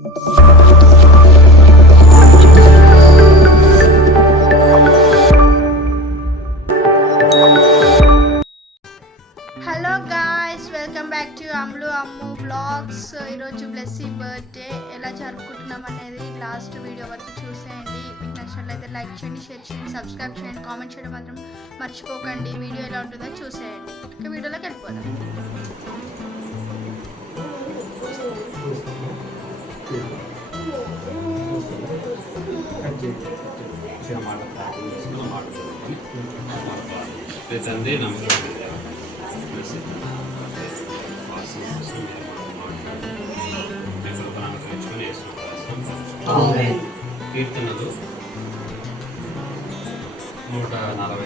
Hello guys, welcome back to Ammu blogs. ఈరోజు Blessy birthday ఎలా జరుపుకుంటున్నాం అనేది లాస్ట్ వీడియో వరకు చూసేయండి. మీకు నచ్చినట్లయితే లైక్ చేయండి, షేర్ చేయండి, సబ్స్క్రైబ్ చేయండి, కామెంట్ చేయడం మాత్రం మర్చిపోకండి. వీడియో ఎలా ఉంటుందో చూసేయండి. ఇక వీడియోలోకి వెళ్ళిపోదాం. తండ్రి నమ్మకం కీర్తనలు 144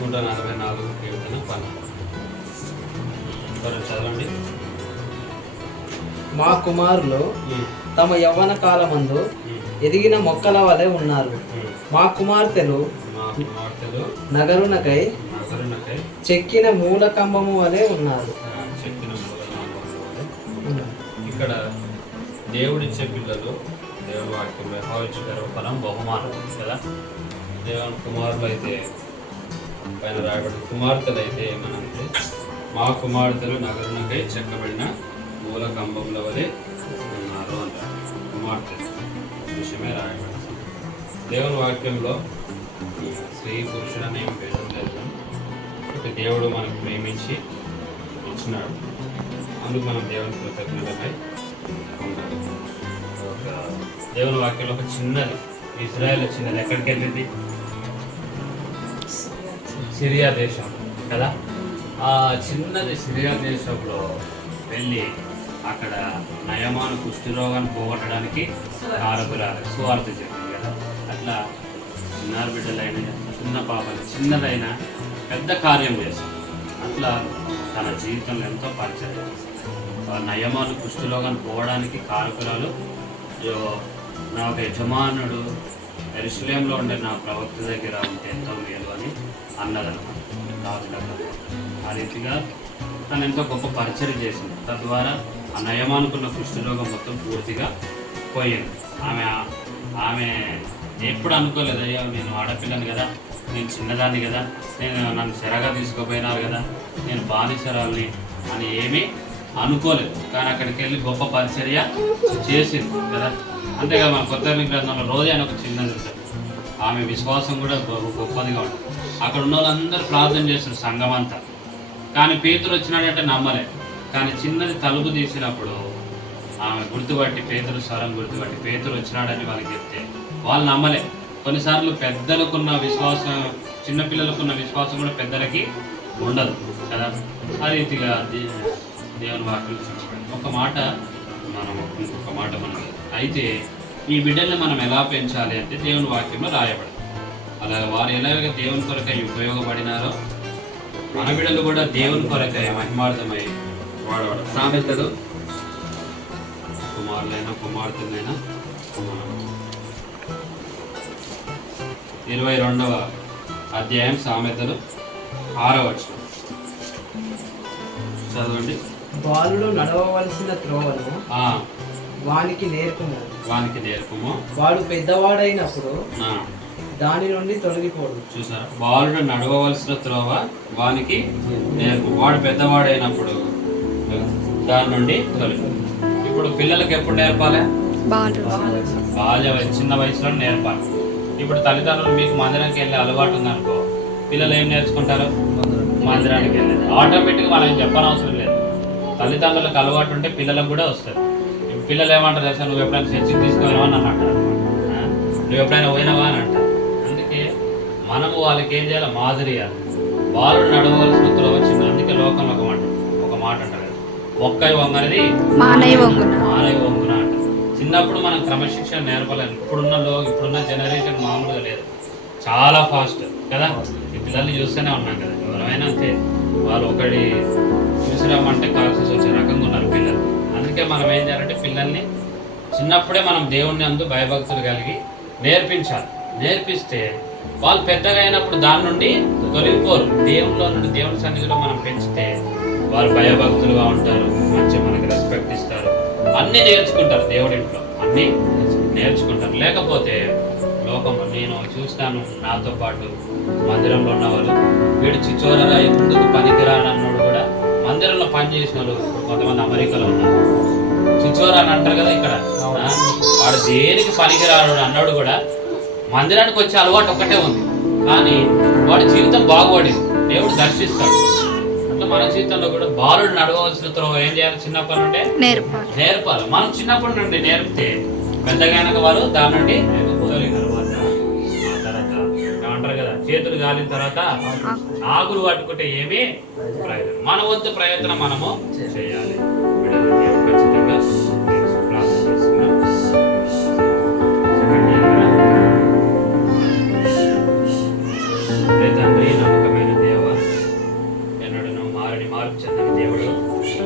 144 కీర్తన 12 చదవండి. మా కుమారులు తమ యవ్వన కాలమందు ఎదిగిన మొక్కల వలె ఉన్నారు. మా కుమార్తెలు నగరునకై చెక్కిన మూల కంబము వలె ఉన్నారు. ఇక్కడ దేవుడిచ్చే పిల్లలు దేవుడి వాక్యంలో యెహోవా గర్వఫలం బహుమానం కదా. దేవుని కుమారులు అయితే పైన రాయబడి, కుమార్తెలు అయితే ఏమనంటే మా కుమార్తెలు నగరునకై చెక్కబడిన మూల కంబముల వలె ఉన్నారు అంటారు. కుమార్తె విషయమే రాయబడి దేవుని వాక్యంలో స్త్రీ పురుషుడని ఏం భేదం లేదు. ఒక దేవుడు మనకు ప్రేమించి ఇచ్చినాడు. అందుకు మనం దేవుని కృతజ్ఞతపై ఉండాలి. ఒక దేవుని వాక్యంలో ఒక చిన్నది ఇజ్రాయెల్ చిన్నది ఎక్కడికి వెళ్ళింది? సిరియా దేశం కదా. ఆ చిన్నది సిరియా దేశంలో వెళ్ళి అక్కడ నయమాను కుష్ఠరోగాన్ని పోగొట్టడానికి కారకురాలు సువార్త చెప్పింది కదా. అట్లా చిన్నారు బిడ్డలైన చిన్న పాపలు చిన్నదైన పెద్ద కార్యం చేస్తుంది. అట్లా తన జీవితంలో ఎంతో పరిచయం నయమాను కుష్ఠరోగాన్ని పోవడానికి కారకురాలు. నా ఒక యజమానుడు యెరూషలేములో ఉండే నా ప్రవక్త దగ్గర ఉంటే ఎంతో మేలు అని అన్నదన్నమాట రాజు దగ్గర. ఆ రీతిగా తను ఎంతో గొప్ప పరిచయం చేసింది. తద్వారా ఆ నయమానుకున్న కుష్ఠరోగం మొత్తం పూర్తిగా పోయింది. ఆమె ఎప్పుడు అనుకోలేదు, అయ్యో నేను ఆడపిల్లని కదా, నేను చిన్నదాన్ని కదా, నన్ను చెరగా తీసుకుపోయినారు కదా, నేను బానిసరాల్ని అని ఏమీ అనుకోలేదు. కానీ అక్కడికి వెళ్ళి గొప్ప పరిచర్య చేసింది కదా. అంతేగా మన కొత్త గ్రంథంలో రోజు అని ఒక చిన్నది ఉంటుంది. ఆమె విశ్వాసం కూడా గొప్పదిగా ఉంటుంది. అక్కడ ఉన్న వాళ్ళందరూ ప్రార్థన చేస్తారు సంఘం అంతా. కానీ పేతురు వచ్చినాడంటే నమ్మలేదు. కానీ చిన్నది తలుపు తీసినప్పుడు ఆమె గుర్తుపట్టి పేతురు స్వరం గుర్తుపట్టి పేతురు వచ్చినాడని వాళ్ళకి చెప్తే వాళ్ళు నమ్మలే. కొన్నిసార్లు పెద్దలకున్న విశ్వాసం చిన్నపిల్లలకున్న విశ్వాసం కూడా పెద్దలకి ఉండదు కదా. ఆ రీతిగా దేవుని వాక్యం ఒక మాట ఇంకొక మాట మనకి అయితే ఈ బిడ్డల్ని మనం ఎలా పెంచాలి అంటే దేవుని వాక్యంలో రాయబడి అలాగే వారు ఎలాగ దేవుని కొరకై ఉపయోగపడినారో మన బిడ్డలు కూడా దేవుని కొరకై మహిమార్థమై వాడవాడు. సామెతలు కుమారులైనా కుమార్తెలైనా 22వ అధ్యాయం సామెతలు 6వ వచనం చదవండి. బాలుడు నడవవలసిన త్రోవను వానికి నేర్పుము, వాడు పెద్దవాడైనప్పుడు దాని నుండి తొలగిపోడు. చూసారా, బాలుడు నడవవలసిన త్రోవ వానికి నేర్పు, వాడు పెద్దవాడైనప్పుడు దాని నుండి తొలగి. ఇప్పుడు పిల్లలకి ఎప్పుడు నేర్పాలి? చిన్న వయసులో నేర్పాలి. ఇప్పుడు తల్లిదండ్రులు మీకు మందిరానికి వెళ్ళే అలవాటు ఉందనుకో, పిల్లలు ఏం నేర్చుకుంటారు? మందిరానికి వెళ్ళేది. ఆటోమేటిక్గా మనం చెప్పనవసరం లేదు. తల్లిదండ్రులకు అలవాటు ఉంటే పిల్లలకు కూడా వస్తుంది. పిల్లలు ఏమంటారు తెలుసా, నువ్వు ఎప్పుడైనా చర్చికి తీసుకుపోయినావా అని అంటారు అనమాట. నువ్వు ఎప్పుడైనా పోయినావా అని అంటారు. అందుకే మనము వాళ్ళకి ఏం చేయాలి? మాదిరియాలి. వాళ్ళు నడవలసిన త్రోవ వచ్చింది. అందుకే లోకంలో ఒక మాట అంటారు కదా, ఒక్కై వంగనేది మానయ్య వంగున అంట. చిన్నప్పుడు మనం క్రమశిక్షణ నేర్పలేము. ఇప్పుడున్న జనరేషన్ మామూలుగా లేదు, చాలా ఫాస్ట్ కదా. ఈ పిల్లల్ని చూస్తూనే ఉన్నాం కదా, ఎవరైనా అంతే. వాళ్ళు ఒకటి చూసిరామంటే కాల్సి వచ్చే రకంగా ఉన్నారు పిల్లలు. అందుకే మనం ఏం చేయాలంటే పిల్లల్ని చిన్నప్పుడే మనం దేవుణ్ణి అందు భయభక్తులు కలిగి నేర్పించాలి. నేర్పిస్తే వాళ్ళు పెద్దగా అయినప్పుడు దాని నుండి తొలగిపోరు. దేవునిలో నుండి దేవుని సన్నిధిలో మనం పెంచితే వారు భయభక్తులుగా ఉంటారు, మంచి మనకి రెస్పెక్ట్ ఇస్తారు, అన్నీ నేర్చుకుంటారు. దేవుడి ఇంట్లో అన్నీ నేర్చుకుంటారు. లేకపోతే లోకంలో నేను చూస్తాను, నాతో పాటు మందిరంలో ఉన్నవాళ్ళు వీడు చిచ్చోరరా ఎందుకు పనికిరాడు అన్నోడు కూడా మందిరంలో పనిచేసిన వాళ్ళు కొంతమంది అమెరికాలో ఉన్నారు. చిచ్చోరా అని అంటారు కదా ఇక్కడ, వాడు దేనికి పనికిరాడు అన్నాడు కూడా మందిరానికి వచ్చే అలవాటు ఒక్కటే ఉంది, కానీ వాడి జీవితం బాగుపడింది, దేవుడు దర్శిస్తాడు. అట్లా మన జీవితంలో కూడా బాలుడు నడవలసిన త్రోవ ఏం చేయాలి? చిన్నప్పటి నుండే నేర్పాలి. మనం చిన్నప్పటి నుండి నేర్పితే పెద్దగానక వారు దాని నుండి ఏమంటారు కదా, చేతులు గాలిన తర్వాత ఆకులు పట్టుకుంటే ఏమీ ప్రయోజనం. మన వంతు ప్రయత్నం మనము చేయాలి. ఖచ్చితంగా ప్రార్థన చేస్తున్నాం. తండ్రి, నమ్మకమైన దేవ, ఎన్నడను మారని మార్పు చెందని దేవుడు,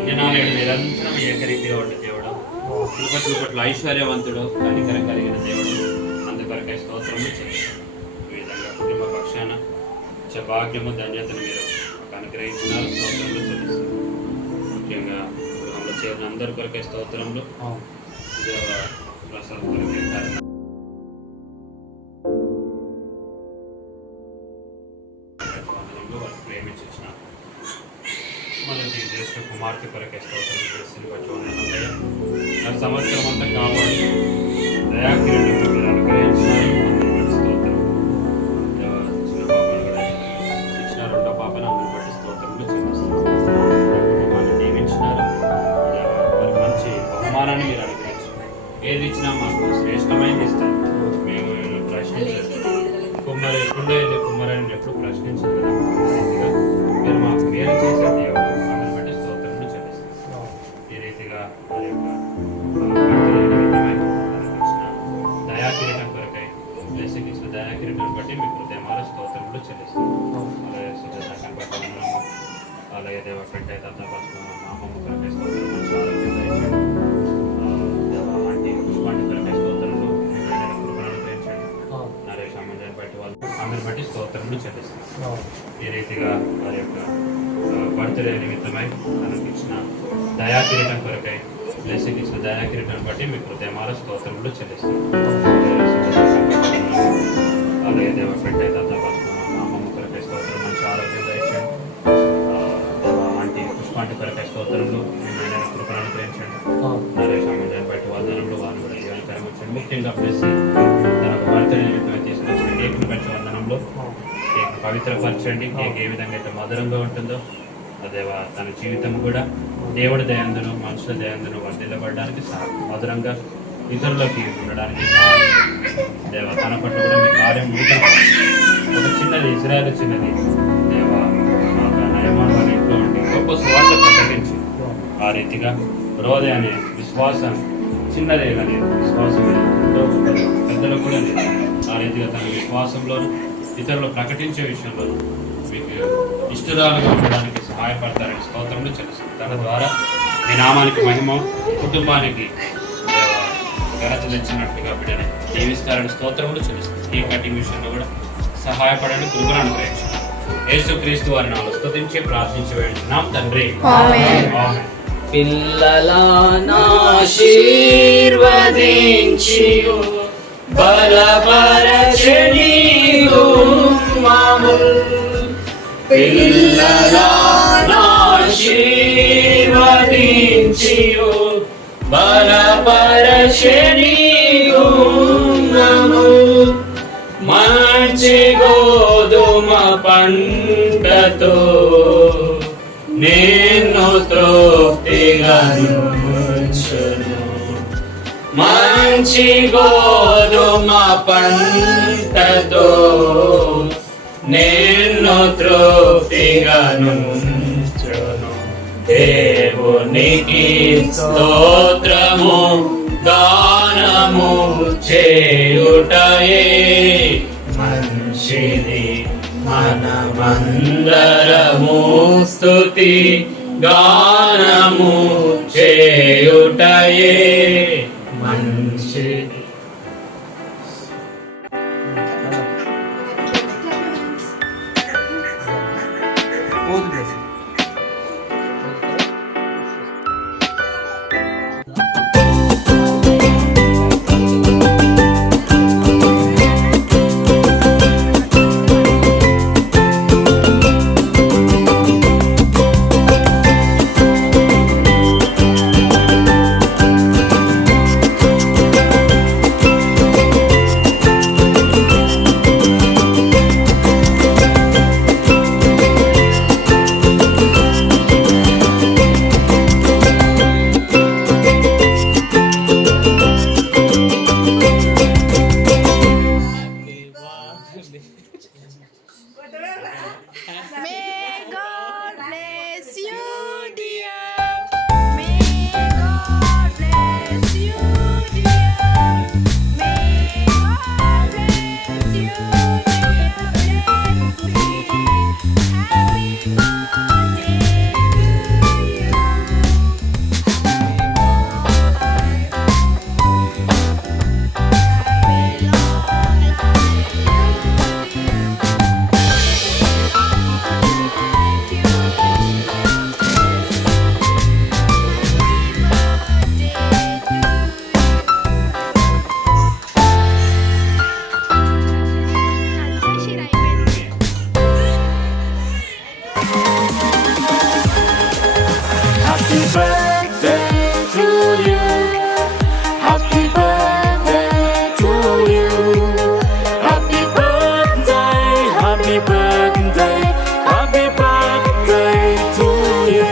దినాలేడు నిరంతరం ఏకరీతిగా ఉండే దేవుడు, కృప చూపట్లు ఐశ్వర్యవంతుడు, కనికరం కలిగిన దేవుడు, అందుకొరకై స్తోత్రములు చేస్తాం. ఈ విధంగా కుటుంబ పక్షాన భాగ్యము ధన్యతను మీరు మాకు అనుగ్రహించినారు, స్తోత్రములు చెల్లిస్తాం. ముఖ్యంగా గృహంలో చేరిన అందరి కొరకై స్తోత్రములు, దేవ ప్రసాద్ కొరకై ప్రేమించిన మొదటి జ్యేష్ఠ కుమార్తె కొరకై స్తోత్రం చేసి వచ్చి సంవత్సరం అంతా కాపాడి దయాకిరీటంగా మీరు అనుగ్రహించినారు. స్తోత్రం. చిన్న పాపను కూడా ఇచ్చిన రెండో పాపను అందరి బట్టి స్తోత్రములు చెల్లిస్తున్నారు. కుటుంబాన్ని నియమించినారు. మరి మంచి బహుమానాన్ని మీరు అనుగ్రహించారు. ఏది ఇచ్చినా మాకు శ్రేష్టమైనది ఇస్తారు. మేము ప్రశ్నించారు కుమ్మరని ఎప్పుడు ప్రశ్నించారు కదా, మీరు మాకు మేలు చేసే దేవుడు, అందరి బట్టి స్తోత్రములు చెల్లిస్తారు. ఈ రీతిగా వారి యొక్క దయాకిరీటం కొరకై బ్లెస్సింగ్ ఇచ్చిన దయాకిరీటం బట్టి మీ హృదయమాల స్తోత్రములు చెల్లిస్తాం. అలాగే సుజాతకం బట్టి ఉన్నాము, అలాగే దేవ పెట్టే తత్వపరుచుకున్నాము, నామము కొరకై స్తోత్రములు చాలా దేవ ఆంటీ పుష్పాంటి కొరకై స్తోత్రములు, కృపను అనుగ్రహించండి. నరేష్ అమ్మని బట్టి వాళ్ళు అందరి బట్టి స్తోత్రములు చెల్లిస్తాం. ఈ రీతిగా వారి యొక్క బర్త్డే నిమిత్తమై తనకి ఇచ్చిన దయాకిరీటం కొరకై బ్లెస్సింగ్ ఇచ్చిన దయాకిరీటం బట్టి మీ హృదయమాల స్తోత్రములు చెల్లిస్తాం. అలాగే దేవ పెట్టే తత్వపరుచుకున్నాము, నామము కొరకై స్తోత్రం, మంచి ఆరోగ్యం దయచేయండి. ఆంటీ పుష్పాంటి కొరకై స్తోత్రములు, కృపను అనుగ్రహించండి. నరేష్ అమ్మని బట్టి వందనములు, వారిని కూడా జీవనకరమించండి. ముఖ్యంగా బ్లెస్సింగ్ తన బర్త్డే నిమిత్తమై తీసుకొచ్చిన కేక్ను బట్టి వందనంలో కేక్ పవిత్రపరచండి. కేక్ ఏ విధంగా అయితే మధురంగా ఉంటుందో అదే తన జీవితం కూడా దేవుడి దయందును మనుషుల దయందును వర్ధిల్లబడడానికి మధురంగా ఇతరులకి ఉండడానికి దేవ తన పట్ల కూడా మీ కార్యం నూతన ఒక చిన్నది ఇజ్రాయేల్ చిన్నది దేవ మాకు నయమాన్ వారి ఇంట్లో ఉండి గొప్ప సువార్త ప్రకటించి ఆ రీతిగా రోదే అనే విశ్వాసం చిన్నదే కానీ విశ్వాసం ఎంతో పెద్దలు కూడా లేదు. ఆ రీతిగా తన విశ్వాసంలోను ఇతరులు ప్రకటించే విషయంలో మీకు ఇష్టరాలుగా ఉండడానికి సహాయపడతారని స్తోత్రములు చెల్లిస్తాం. తన ద్వారా మీ నామానికి మహిమ, కుటుంబానికి ఘనత తెచ్చినట్టుగా బిడ్డని జీవిస్తారని స్తోత్రములు చెల్లిస్తాం. ఈ కటింగ్ విషయంలో కూడా సహాయపడని కృపను అనుగ్రహించండి. యేసుక్రీస్తు వారి నామములో స్తుతించి ప్రార్థించి వేడుచున్నాం తండ్రి. ఆమేన్. పిల్లలానాశీర్వదించి బలపరచని పిల్లలానాశీర్వదించి బలపరచని మంచి గోధుమ పంటతో నిన్ను తృప్తిగా ఉంచును. మంచి గోధుమ పంటతో నిన్ను తృప్తిగా ఉంచును. దేవునికి స్తోత్రము గానము చేయుటయే మంచిది. మనమందరము స్తుతి గానము చేయుటయే మంచిది. May God bless you, dear. May God bless you, dear. May God bless you, dear Betsy. Happy birthday to you. Happy long life, dear. Happy birthday to you. Happy birthday to you. Happy birthday, happy birthday, happy birthday to you.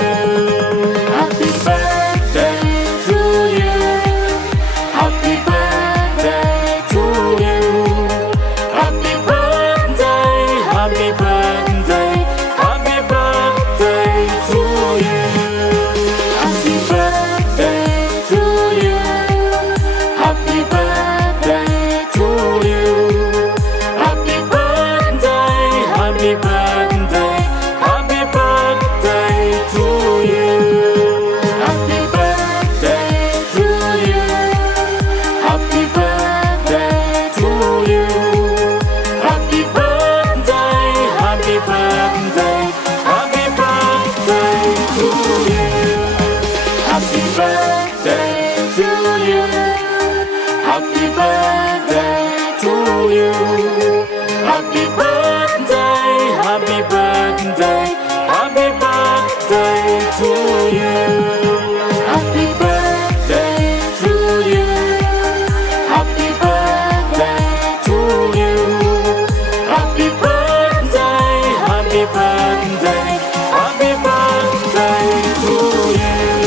Happy birthday to you. Happy birthday to you. Happy birthday, happy birthday, happy birthday to you. Happy birthday to you. Happy birthday to you. Happy birthday, happy birthday, happy birthday to you. Happy birthday to you. Happy birthday to you. Happy birthday, happy birthday, happy birthday to you. Happy birthday to you. Happy birthday to you. Happy birthday, happy birthday, happy birthday to you. Happy birthday to you. Happy birthday to you. Happy birthday, happy birthday, happy birthday to you.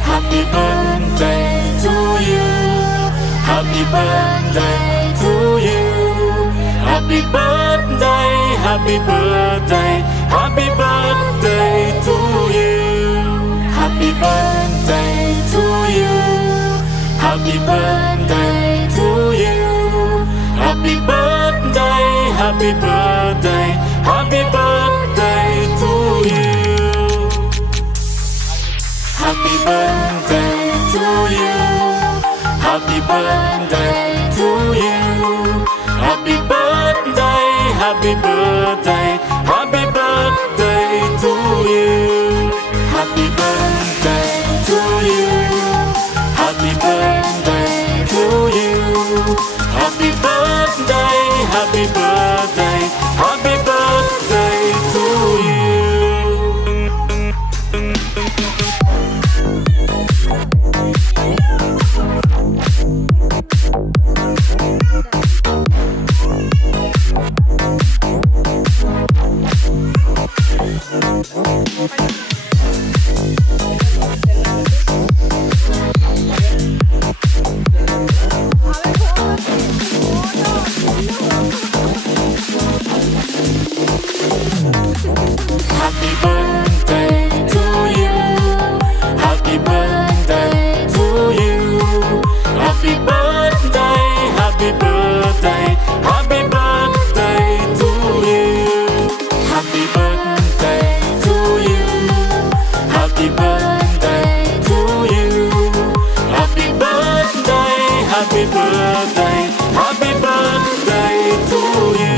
Happy birthday to you. Happy birthday to you. Happy birthday, happy birthday, happy birthday to you. Happy birthday to you. Happy birthday to you. Happy birthday, happy birthday, happy birthday to you. Happy birthday to you. Happy birthday to you. Happy birthday, happy birthday, happy birthday to you. Happy birthday to you. Happy birthday to you. Happy birthday, happy birthday, happy birthday to you. Happy birthday to you. Happy birthday to you. Happy birthday, happy birthday, happy birthday to you. Happy birthday to you. Happy birthday to you. Happy birthday, happy birthday, happy birthday to you.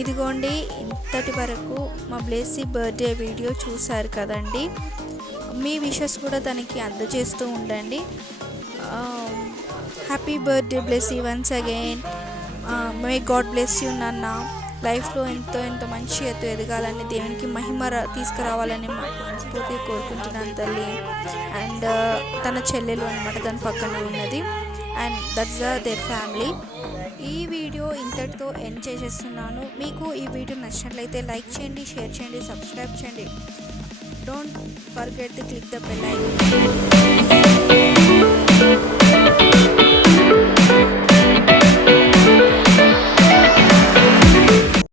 ఇదిగోండి, ఇంతటి వరకు మా Blessy birthday video చూశారు కదండి. మీ wishes కూడా తనకి అందజేస్తూ ఉండండి. Happy birthday Blessy once again. May God bless you నాన్న. లైఫ్లో ఎంతో మంచి ఎదగాలని, దేవునికి మహిమ తీసుకురావాలని మనస్ఫూర్తిగా కోరుకుంటున్నాను తల్లి. అండ్ తన చెల్లెలు అనమాట దాని పక్కన ఉన్నది. And that's their family. ఈ వీడియో ఇంతటితో ఎండ్ చేసేస్తున్నాను. మీకు ఈ వీడియో నచ్చినట్లయితే లైక్ చేయండి, షేర్ చేయండి, సబ్స్క్రైబ్ చేయండి. Don't forget to click the bell icon.